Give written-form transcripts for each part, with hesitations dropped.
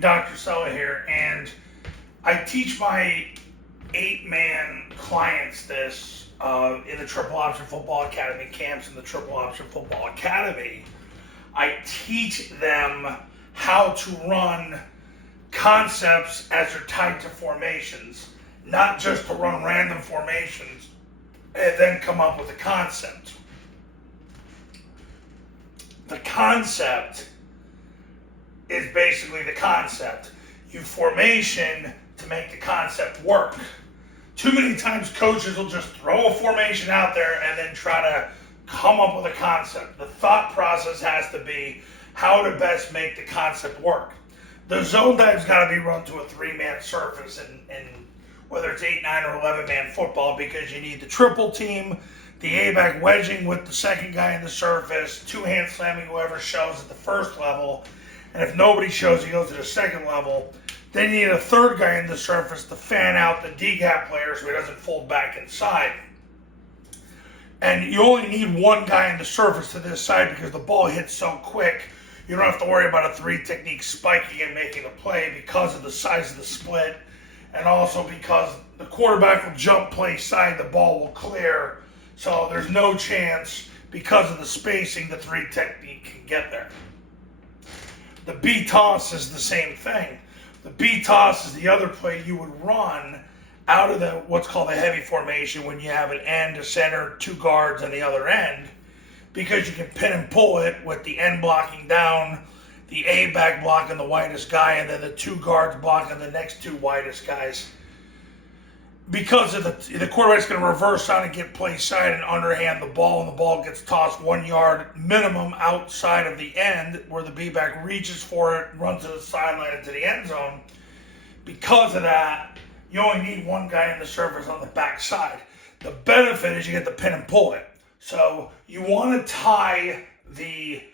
Dr. Sella here, and I teach my 8-man clients this in the Triple Option Football Academy camps in the Triple Option Football Academy. I teach them how to run concepts as they're tied to formations, not just to run random formations and then come up with a concept. The concept is basically the concept. You formation to make the concept work. Too many times coaches will just throw a formation out there and then try to come up with a concept. The thought process has to be how to best make the concept work. The zone dive's got to be run to a 3-man surface, and whether it's 8, 9, or 11-man football, because you need the triple team, the A-back wedging with the second guy in the surface, 2-hand slamming whoever shows at the first level, and if nobody shows, he goes to the second level. Then you need a third guy in the surface to fan out the D-gap player so he doesn't fold back inside. And you only need one guy in the surface to this side because the ball hits so quick. You don't have to worry about a 3-technique spiking and making a play because of the size of the split, and also because the quarterback will jump play side, the ball will clear. So there's no chance, because of the spacing, the 3-technique can get there. The B-toss is the same thing. The B-toss is the other play you would run out of what's called a heavy formation when you have an end, a center, 2 guards on the other end, because you can pin and pull it with the end blocking down, the A-back blocking the widest guy, and then the 2 guards blocking the next 2 widest guys. Because of the quarterback's going to reverse out and get play side and underhand the ball, and the ball gets tossed 1 yard minimum outside of the end where the B-back reaches for it, runs to the sideline into the end zone. Because of that, you only need one guy in the surface on the back side. The benefit is you get the pin and pull it. So you want to tie the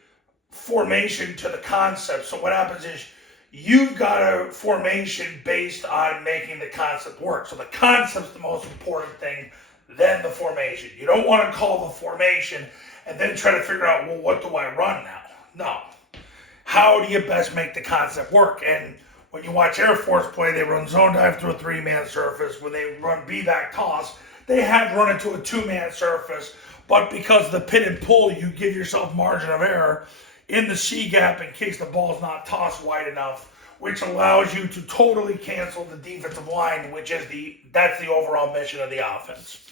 formation to the concept. So what happens is you've got a formation based on making the concept work. So the concept's the most important thing, then the formation. You don't want to call the formation and then try to figure out, well, what do I run now? No. How do you best make the concept work? And when you watch Air Force play, they run zone dive to a 3-man surface. When they run B-back toss, they have run it to a 2-man surface. But because of the pin and pull, you give yourself margin of error in the C gap in case the ball's not tossed wide enough, which allows you to totally cancel the defensive line, which is that's the overall mission of the offense.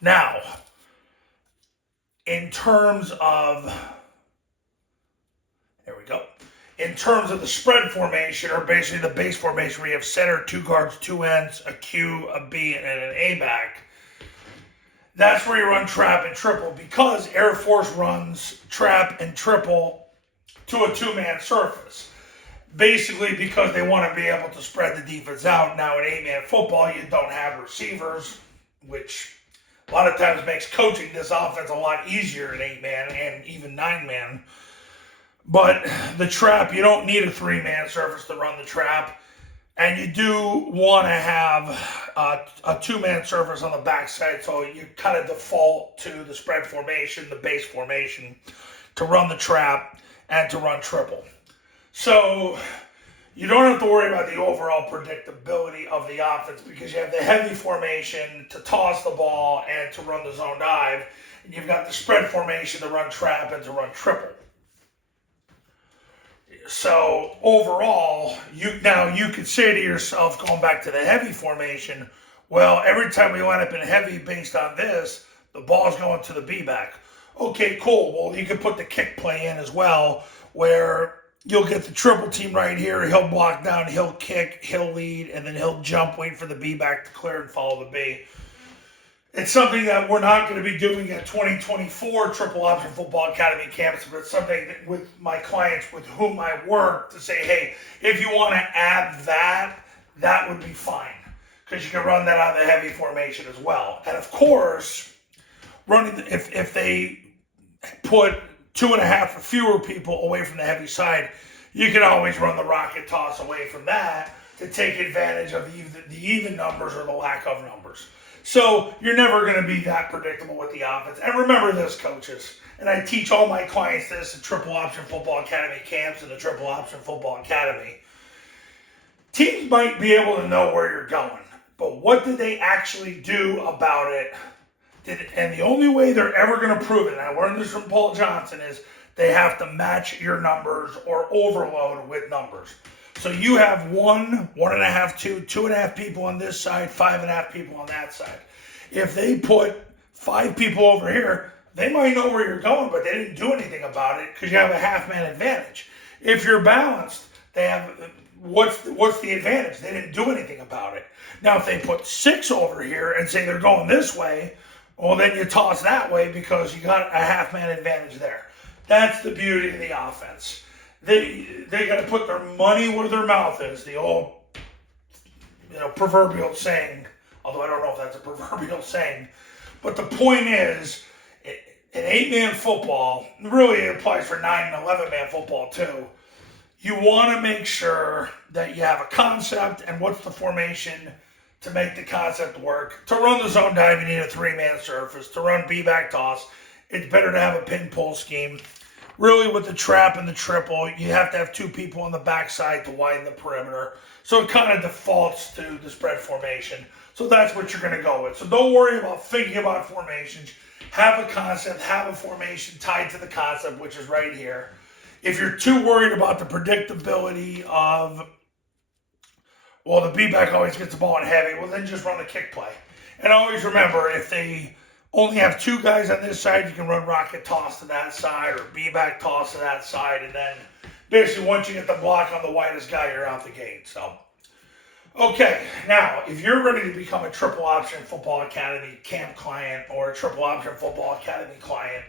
Now, in terms of the spread formation, or basically the base formation where you have center, 2 guards, 2 ends, a Q, a B, and an A-back, that's where you run trap and triple, because Air Force runs trap and triple to a 2-man surface. Basically because they want to be able to spread the defense out. Now in 8-man football, you don't have receivers, which a lot of times makes coaching this offense a lot easier in 8-man and even 9-man. But the trap, you don't need a 3-man surface to run the trap. And you do want to have a 2-man surface on the backside, so you kind of default to the spread formation, the base formation, to run the trap and to run triple. So you don't have to worry about the overall predictability of the offense because you have the heavy formation to toss the ball and to run the zone dive, and you've got the spread formation to run trap and to run triple. So overall, you could say to yourself, going back to the heavy formation, well, every time we wind up in heavy based on this, the ball's going to the B-back. Okay, cool. Well, you can put the kick play in as well, where you'll get the triple team right here. He'll block down, he'll kick, he'll lead, and then he'll jump, wait for the B-back to clear and follow the B. It's something that we're not going to be doing at 2024 Triple Option Football Academy camps, but it's something that with my clients with whom I work to say, hey, if you want to add that would be fine, because you can run that out of the heavy formation as well. And of course, if they put 2.5 or fewer people away from the heavy side, you can always run the rocket toss away from that to take advantage of the even numbers or the lack of numbers. So you're never going to be that predictable with the offense. And remember this, coaches, and I teach all my clients this at Triple Option Football Academy camps and the Triple Option Football Academy. Teams might be able to know where you're going, but what did they actually do about it? And the only way they're ever going to prove it, and I learned this from Paul Johnson, is they have to match your numbers or overload with numbers. So you have 1, 1.5, 2, 2.5 people on this side, 5.5 people on that side. If they put 5 people over here, they might know where you're going, but they didn't do anything about it because you have a half-man advantage. If you're balanced, they have what's the advantage? They didn't do anything about it. Now, if they put 6 over here and say they're going this way, well, then you toss that way because you got a half-man advantage there. That's the beauty of the offense. They got to put their money where their mouth is. The old, proverbial saying. Although I don't know if that's a proverbial saying, but the point is, in 8-man football, really it applies for 9 and 11-man football too. You want to make sure that you have a concept and what's the formation to make the concept work. To run the zone dive, you need a 3-man surface. To run B-back toss, it's better to have a pin-pull scheme. Really, with the trap and the triple, you have to have 2 people on the backside to widen the perimeter. So it kind of defaults to the spread formation. So that's what you're going to go with. So don't worry about thinking about formations. Have a concept, have a formation tied to the concept, which is right here. If you're too worried about the predictability of, the B-back always gets the ball in heavy, well, then just run the kick play. And always remember, if they only have 2 guys on this side, you can run rocket toss to that side or B-back toss to that side. And then basically once you get the block on the widest guy, you're out the gate. So, okay, now, if you're ready to become a Triple Option Football Academy camp client or a Triple Option Football Academy client,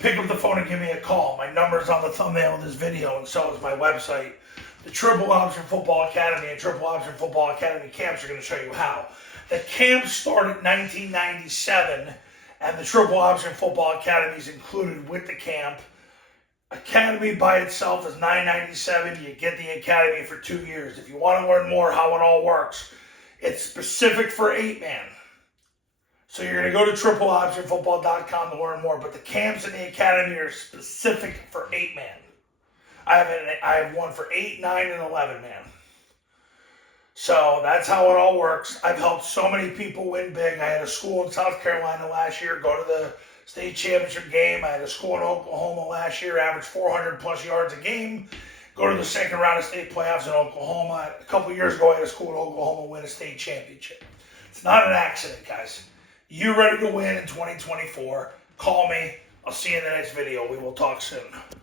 pick up the phone and give me a call. My number's on the thumbnail of this video, and so is my website. The Triple Option Football Academy and Triple Option Football Academy camps are going to show you how. The camps started in 1997, and the Triple Option Football Academy is included with the camp. Academy by itself is $9.97. You get the Academy for 2 years. If you want to learn more how it all works, it's specific for 8-man. So you're going to go to tripleoptionfootball.com to learn more. But the camps in the Academy are specific for 8-man. I have one for 8, 9, and 11-man. So that's how it all works. I've helped so many people win big. I had a school in South Carolina last year go to the state championship game. I had a school in Oklahoma last year, average 400 plus yards a game. Go to the second round of state playoffs in Oklahoma. A couple years ago, I had a school in Oklahoma win a state championship. It's not an accident, guys. You ready to win in 2024? Call me. I'll see you in the next video. We will talk soon.